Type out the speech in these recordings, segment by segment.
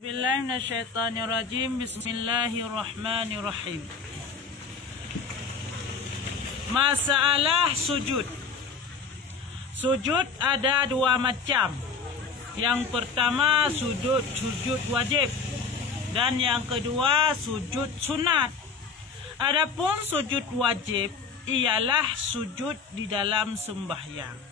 Bismillahirrahmanirrahim. Bismillahirrahmanirrahim. Masalah sujud. Sujud ada dua macam. Yang pertama sujud wajib dan yang kedua sujud sunat. Adapun sujud wajib ialah sujud di dalam sembahyang.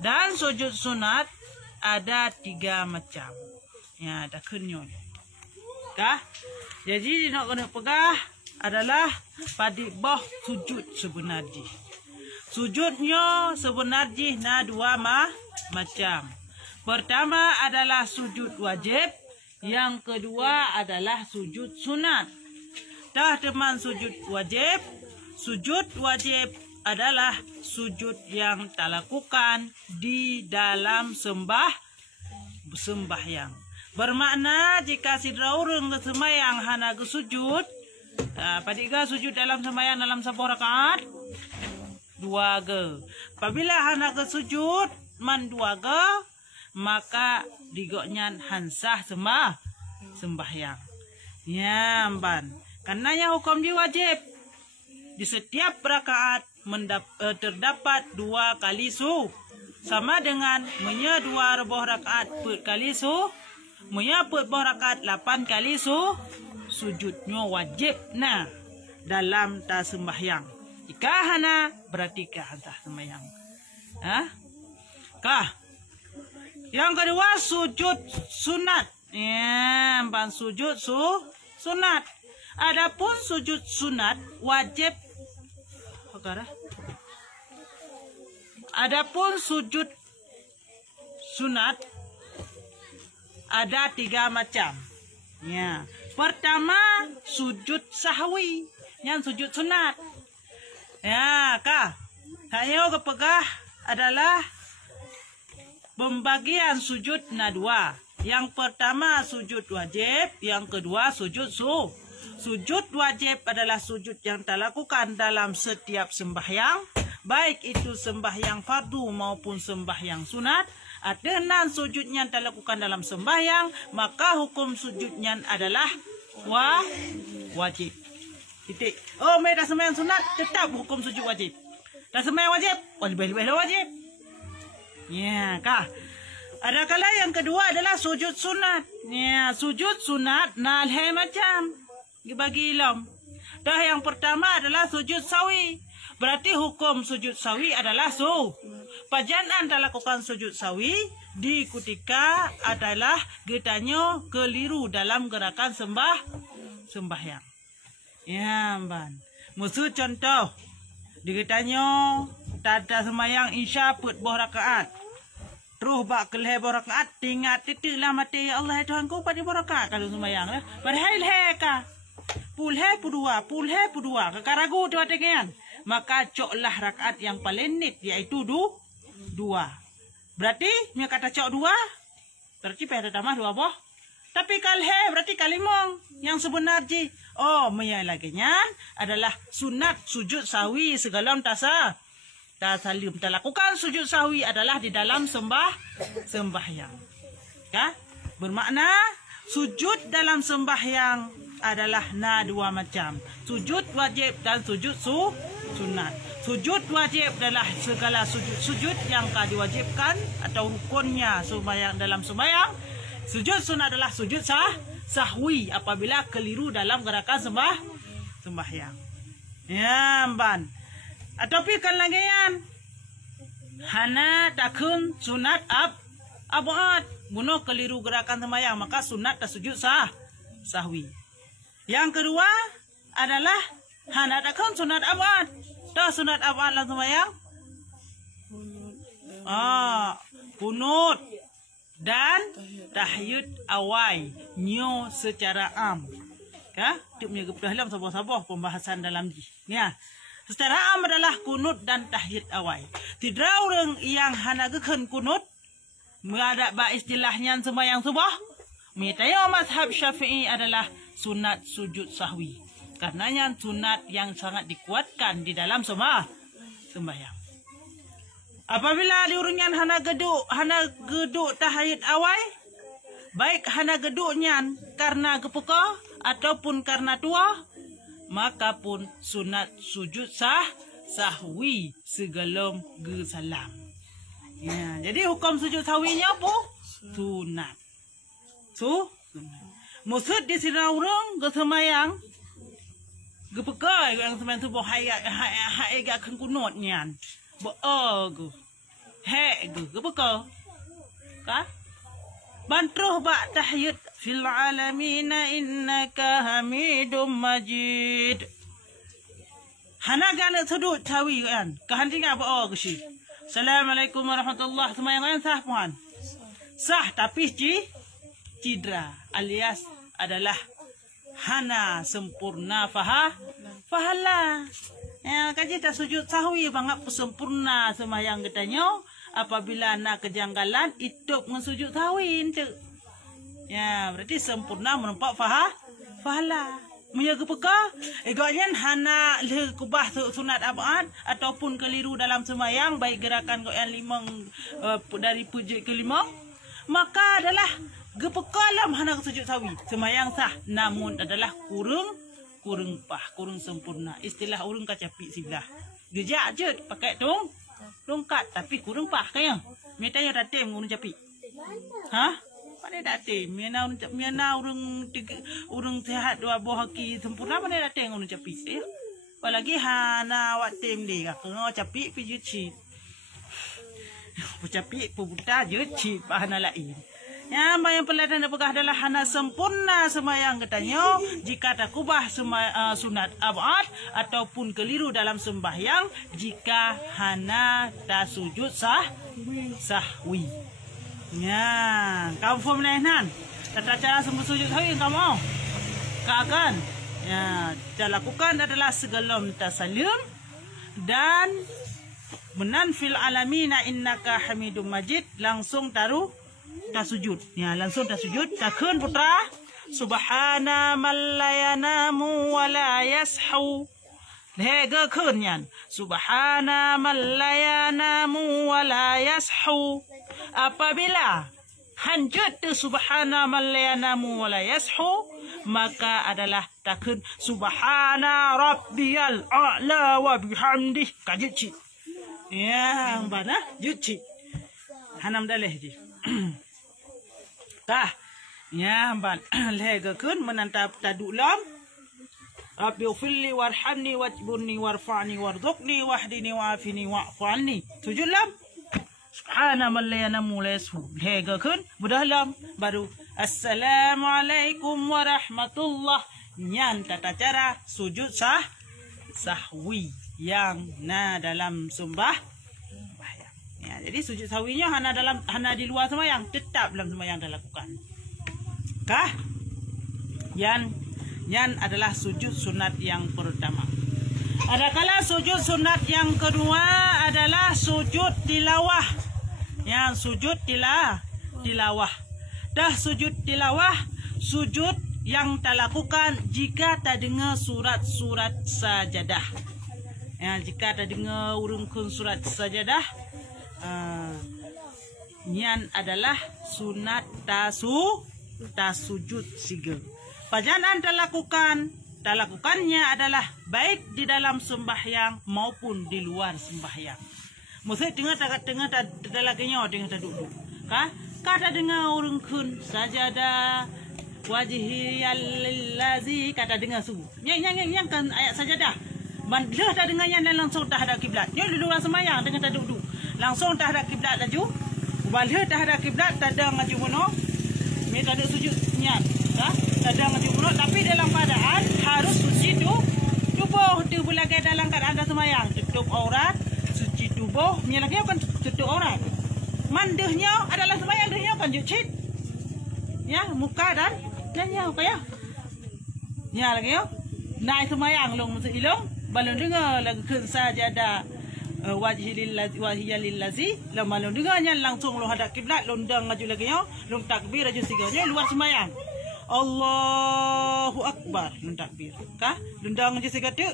Dan sujud sunat ada tiga macam. Ya, dah kenyol. Kah? Jadi nak kena pegah adalah pada boh sujud sebenarnya. Sujudnya sebenarnya na dua macam. Pertama adalah sujud wajib, yang kedua adalah sujud sunat. Dah teman sujud wajib adalah sujud yang terlakukan di dalam sembahyang. Bermakna jika sidra orang semayang hana ke sujud, pada sujud dalam semayang dalam sebuah rakaat dua ge. Apabila hana ke sujud man dua ge, maka digoknya hansah sembahyang. Ya, ban. Karenanya hukum wajib di setiap rakaat terdapat dua kali sama dengan menya dua rebuh rakaat per kali menya per rebuh rakaat 8 kali sujudnya wajib nah dalam ta sembahyang. Jika hana berarti kah hansah sembahyang. Kah? Yang kedua sujud sunat. Ya, ban sujud sunat. Adapun sujud sunat wajib. Adapun sujud sunat ada tiga macam. Ya, pertama sujud sahwi, yang sujud sunat. Ya, kah? Hayo kepegah adalah pembagian sujud na dua. Yang pertama sujud wajib, yang kedua sujud Sujud wajib adalah sujud yang terlakukan dalam setiap sembahyang, baik itu sembahyang fardu maupun sembahyang sunat. Dengan sujudnya terlakukan dalam sembahyang, maka hukum sujudnya adalah wajib. Titik. Oh, mereka sembahyang sunat tetap hukum sujud wajib. Dan sembahyang wajib. Ya, kah? Ada kala yang kedua adalah sujud sunat. Ya, sujud sunat nalhe macam bagi ilmu. Dah yang pertama adalah sujud sawi. Berarti hukum sujud sawi adalah pajangan lakukan sujud sawi di ketika adalah getanya keliru dalam gerakan sembahyang. Ya, ban. Musuh contoh di getanya tada sembahyang isya put boh rakaat. Terus bak kelih boh rakaat tinggal titik lah mati ya Allah Tuhanku pada boh rakaat kalau sembahyang lah. Padahal heka pulhe pudua kekaragu tu atekan. Maka coklah rakaat yang paling nit yaitu dua. Berarti dia kata cok dua, berarti pada tambah dua boh. Tapi kalhe berarti kalimong yang sebenarnya. Oh, meya laginya adalah sunat sujud sawi segala tasa. Tasalim lakukan sujud sawi adalah di dalam sembahyang. Kah? Bermakna sujud dalam sembahyang adalah na dua macam. Sujud wajib dan sujud sunat. Sujud wajib adalah segala sujud yang diwajibkan atau rukunnya sembahyang dalam sembahyang. Sujud sunat adalah sujud sahwi apabila keliru dalam gerakan sembahyang. Ya, ban. Ataupun kan lagi yan. Hana takun sunat abad. Bunuh keliru gerakan sembahyang maka sunat dan sujud sahwi. Yang kedua adalah hana takun sunat abad. Dah sunat abad lah sembahyang. Kunut dan tahyud awal nyo secara am. Kah? Dia punya dalam sabah-sabah pembahasan dalam ji. Ya. Secara am adalah kunut dan tahyid awal. Tidak orang yang hana geken kunut ada ba istilahnya sembahyang subuh. Mitaya mazhab Syafi'i adalah sunat sujud sahwi. Karenanya sunat yang sangat dikuatkan di dalam sembahyang. Apabila diurungan hana geduk tahayid awal, baik hana geduknya karena gepeka ataupun karena tua, maka pun sunat sujud sahwi sebelum salam. Ya, jadi hukum sujud sahwinya apa? Sunat. Sunat. Maksud di sini orang kesemayang gepeka yang semayang tu hai gak kan kunutnya. Ge. Gepeka. Ka? Bantruh ba tahyid fil alamin innaka hamidum majid. Hana gana sudut tawi kan. Kehanting apa ke si? Assalamualaikum warahmatullahi semayang sah puan. Sah tapi cidra alias adalah hana sempurna fahala. Ya, kaji tak sujud sahwi banget sempurna semayang katanya. Apabila nak kejanggalan itu mensujud sahwi cek. Ya, berarti sempurna menempat fahala. Menjaga peka, egaknya hana le kubah sunat abad ataupun keliru dalam semayang baik gerakan kau yang limang dari puji ke limang, maka adalah gepekalam hana sujud sahwi semayang sah, namun adalah kurung sempurna. Istilah urung kacapi sebelah. Gejak je pakai tongkat tapi kurung pah kaya. Meta yang datem urung capi. Ha? Pada datem miana urung sehat dua buah kaki sempurna pada datem urung capi. Ya. Apalagi hana awak tem dia kena capi pi juci. Capi pubuta juci hana lain. Yang pelajaran apakah adalah hana sempurna semayang katanya jika tak kubah sunat abad ataupun keliru dalam sembahyang jika hana tak sujud sahwi. Ya, kamu form lain tata cara sujud sahwi kamu akan ya lakukan adalah sebelum tasalim dan menanfil alamina innaka hamidum majid langsung taruh tak sujud. Ya, langsung tak sujud. Takun putra. Subhana man la yanamu wa la yashu. Lega kunyan. Subhana man la yanamu wa la yashu. Apabila hanjut tu subhana man la yanamu wa la yashu, maka adalah takun subhana rabbiyal a'la wa bihamdih. Kajuci. Ya, mana? Juci. Hanam daleh je. Tah, ya ban lega kun menantap tadulam. Rabbi ufilli warhamni wajburni warfa'ni warzuqni wahdini wa'afini wa'fu'anni. Sujud lam. Subhana man la yanamu la yashu. Lega kun budahlam baru assalamualaikum warahmatullah. Nyan tata cara sujud sahwi yang dalam sembah. Ya, jadi sujud sahwinya hana di luar semayang, tetap dalam semayang dah lakukan. Kah? Yan adalah sujud sunat yang pertama. Adakala sujud sunat yang kedua adalah sujud tilawah. Yang sujud tilawah. Dah sujud tilawah, sujud yang tak lakukan jika tak dengar surat-surat sajadah. Ya, jika tak dengar urungkun surat sajadah, nian adalah sunat tasujud siga. Pajangan lakukannya adalah baik di dalam sembahyang maupun di luar sembahyang. Mesti tengah lakinya tengah duduk. Kata dengar orang kun sajadah wajhiyal lillazi kata dengar su. Yang kan ayat sajadah. Bandlah tak dengar yang langsung tak ada kiblat. Dia di luar sembahyang tengah duduk. Langsung tak ada kiblat laju. Balik tak ada kiblat, tak ada ngaju mono. Ni tak ada sujud niat. Tak ada ngaju mono. Tapi dalam keadaan harus suci tubuh. Tubuh lagi dalam keadaan anda semayang. Tutup aurat, suci tubuh. Ni lagi akan tutup aurat. Mandehnya adalah semayang. Dehnya akan jucit. Ya, muka dan ya, kaya. Ni lagi ya. Naik semayang long masuk ilong. Balon dengar lagi kun sajadah. Wajhiyal lazi lama long dengarnya langsung lo hadap kiblat londang maju lagi yo long takbir aja siganya luar semayang Allahu akbar long takbir kah londang aja sigatu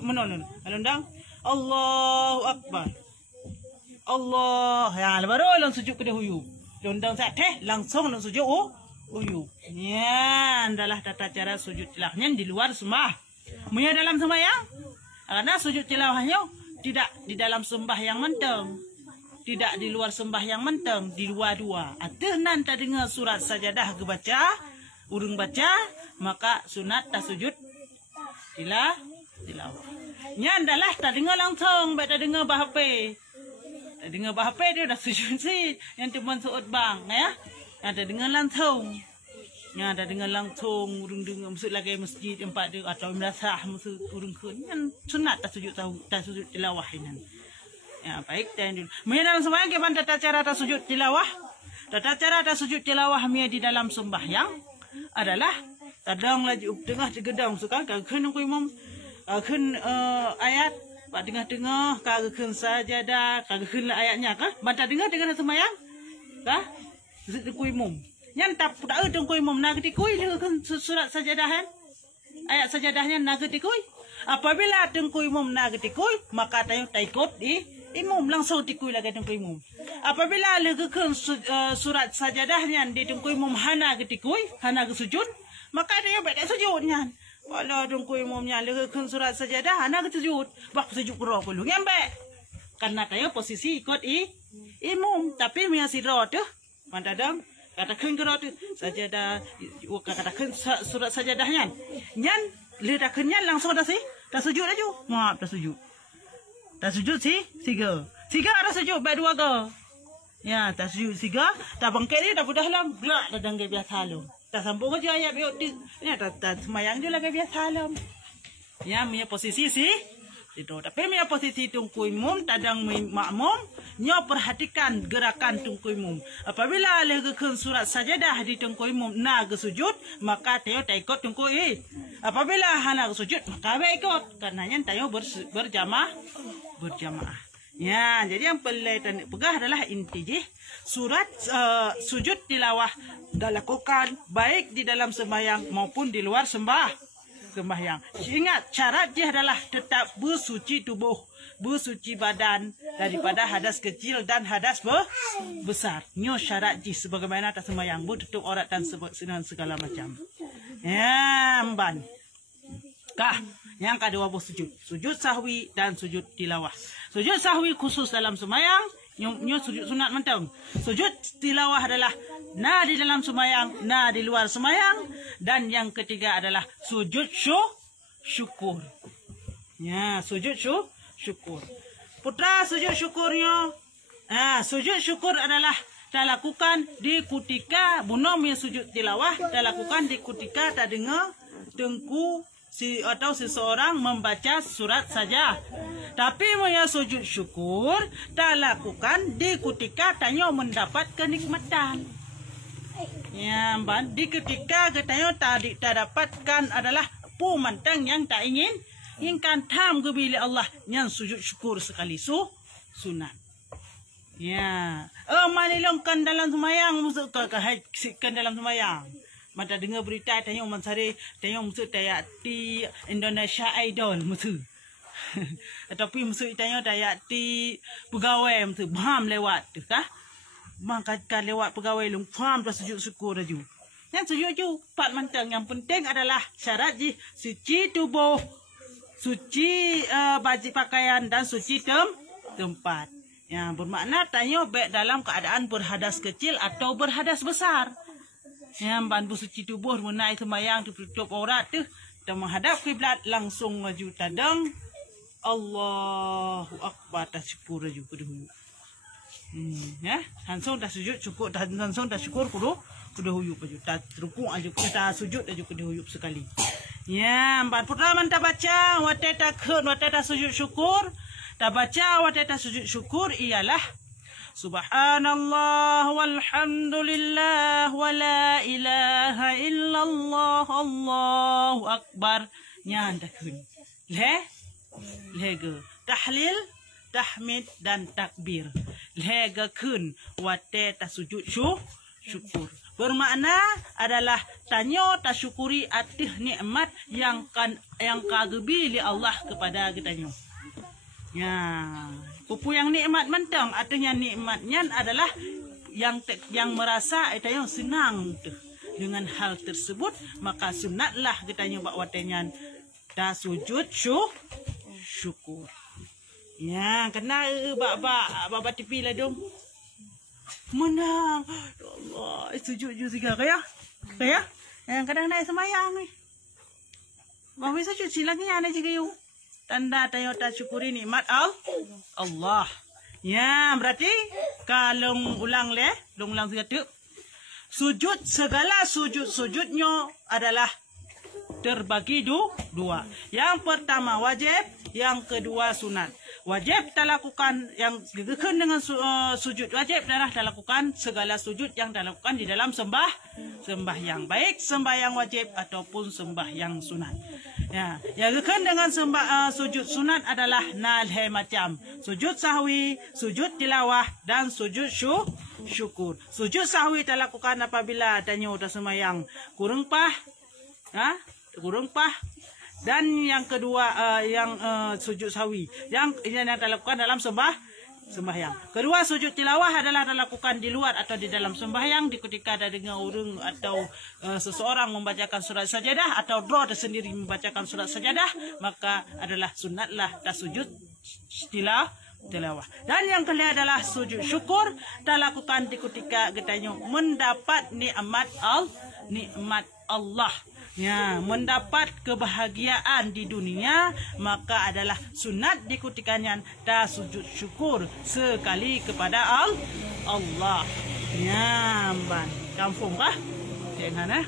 menolong londang Allahu akbar Allah ya baru long sujud ke huyu londang sak teh langsung long sujud uyup. Ya, adalah tata cara sujud tilawahnya di luar sembah. Munya dalam sembahyang, karena sujud tilawahnya tidak di dalam sembahyang menteng, tidak di luar sembahyang menteng, di dua-dua. Atau nanti dengar surat sajadah ke baca, urung baca, maka sunat tak sujud tilawah. Nya adalah tak dengar langsung, tak dengar bahapa. Tak dengar bahapa dia dah sujud sih, yang teman suut bang, ya. Ada dengar langsung. Ya, ada dengar langsung, urung dengar masuk lagi masjid tempat dia atau madrasah masuk urung kun. Yang sunat tak sujud tilawah ini. Ya, baik dan dulu. Mia dalam sembahyang gimana tata cara tak sujud tilawah? Tata cara tak sujud tilawah mia di dalam sembahyang adalah kadang lagi tengah gedang suka kagakun ku imam kagakun ayat pak tengah-tengah kagakun sajadah kagakun ayatnya kah? Bantah dengar dengan sembahyang? Kah? Ku imam. Yang tak ku imam nak dikui kagakun surat sajadahan? Ayat sajadahnya nak dikui. Apabila ku imam nak dikui, maka tayo taikot di imam langsung dikui lagi tengku imam. Apabila legakan surat sajadahnya di tengku imam hana ketikui, hana kesujud, maka dia baik sujudnya. Walau tengku imamnya legakan surat sajadah hana kesujud, bak sujud kurang puluh nyampe. Karena tayo posisi ikut imam, tapi mia siro tu, mandadang katakan kero tu sajadah, katakan surat sajadahnya, nyan ledakannya langsung dah sujud aja, maaf dah sujud. Tak sujud tiga ada sujud baik dua ke. Ya, tak sujud tiga, tak bangkit dia dah budah lam, gelak dah danggai biasa lam. Tak sambung aja ayat biok di. Ya, tak semayang je lagi biasa lam. Ya, punya posisi itu. Tapi punya posisi tungku imam, tadang makmum, nyo perhatikan gerakan tungku imam. Apabila legakan surat sajadah di tungku imam nak sujud, maka tayo tak ikut tungku Apabila hana sujud, maka baik ikut. Karenanya tayo berjamaah. Ya, jadi yang perlu pegah adalah inti surat sujud tilawah dilakukan baik di dalam sembahyang maupun di luar sembahyang. Ingat syarat adalah tetap bersuci tubuh, bersuci badan daripada hadas kecil dan hadas besar. Nyo syarat sebagaimana tak sembahyang tutup aurat dan segala macam. Ya, mban. Kah, yang kedua sujud sahwi dan sujud tilawah. Sujud sahwi khusus dalam sembahyang, nyo sujud sunat menteng. Sujud tilawah adalah na di dalam sembahyang, na di luar sembahyang, dan yang ketiga adalah sujud syukur. Ya, sujud syukur. Putra sujud syukurnya, sujud syukur adalah dilakukan di ketika bunom yang sujud tilawah dilakukan di ketika tak dengar tengku atau seseorang membaca surat saja. Tapi moya sujud syukur dilakukan di ketika tanya mendapat kenikmatan. Ya, di ketika katanya tak dapatkan adalah pemantang yang tak inginkan tam kebili Allah yang sujud syukur sekali sunat. Ya, manilongkan dalam semayang masuk ke dalam semayang. Mata dengar berita tanya mansari tanya masuk tayak di Indonesia Idol masuk. Tapi masuk tanya tayak di pegawai masuk baham lewat tu kah? Mangkat lewat pegawai lung faham dah sujud syukur aju. Yang sujud ju pat mantang yang penting adalah syarat suci tubuh, suci baju pakaian dan suci tempat. Ya, bermakna tanya baik dalam keadaan berhadas kecil atau berhadas besar. Ya, bantu suci tubuh mengenai sembahyang tutup aurat tu, kita menghadap kiblat langsung maju tadang. Allahu Akbar, tak syukur aju kudu. Ya, langsung dah sujud cukup, langsung dah syukur kudu huyup aju. Tak rukuk aju, kita sujud aju kudu huyup sekali. Ya, empat pertama tak baca, wate tak khut, wate tak sujud syukur. Tak baca wate tak sujud syukur ialah Subhanallah walhamdulillah wa la ilaha illallah Allahu Akbar. Nya dah kun. Lege tahlil, tahmid dan takbir. Lege kun wate tak sujud syukur. Bermakna adalah tanya tak syukuri atas nikmat yang kagebi li Allah kepada kita nyo. Ya, pupu yang nikmat mentang, artinya nikmatnya adalah yang merasa itu yang senang tu. dengan hal tersebut, maka sunatlah kita nyobak watenyan dah sujud syukur. Ya, kena baba TV lah dong. Menang. Ya Allah, sujud je tiga kaya. Yang kadang naik semayang ni. Bahawa sujud silangnya ada juga yuk. Tanda Toyota syukuri nikmat Allah. Ya, berarti kalau ulang sekejap. Sujud segala sujudnya adalah terbagi dua. Yang pertama wajib, yang kedua sunat. Wajib kita lakukan yang digerakkan dengan sujud wajib adalah kita lakukan segala sujud yang kita lakukan di dalam sembahyang, baik sembahyang wajib ataupun sembahyang sunat. Ya, yang digerakkan dengan sujud sunat adalah nalhe macam sujud sahwi, sujud tilawah dan sujud syukur. Sujud sahwi kita lakukan apabila adanya udah sembahyang kurang pah. Dan yang kedua yang sujud sahwi yang kita lakukan dalam sembahyang. Kedua, sujud tilawah adalah dilakukan di luar atau di dalam sembahyang ketika ada dengar orang atau seseorang membacakan surat sajadah atau doa tersendiri membacakan surat sajadah, maka adalah sunatlah sujud tilawah. Dan yang kelima adalah sujud syukur, kita lakukan ketika kita mendapat nikmat Allah. Ya, mendapat kebahagiaan di dunia, maka adalah sunat dikutikannya dah sujud syukur sekali kepada Allah. Ya, ban kampung kah? Jangan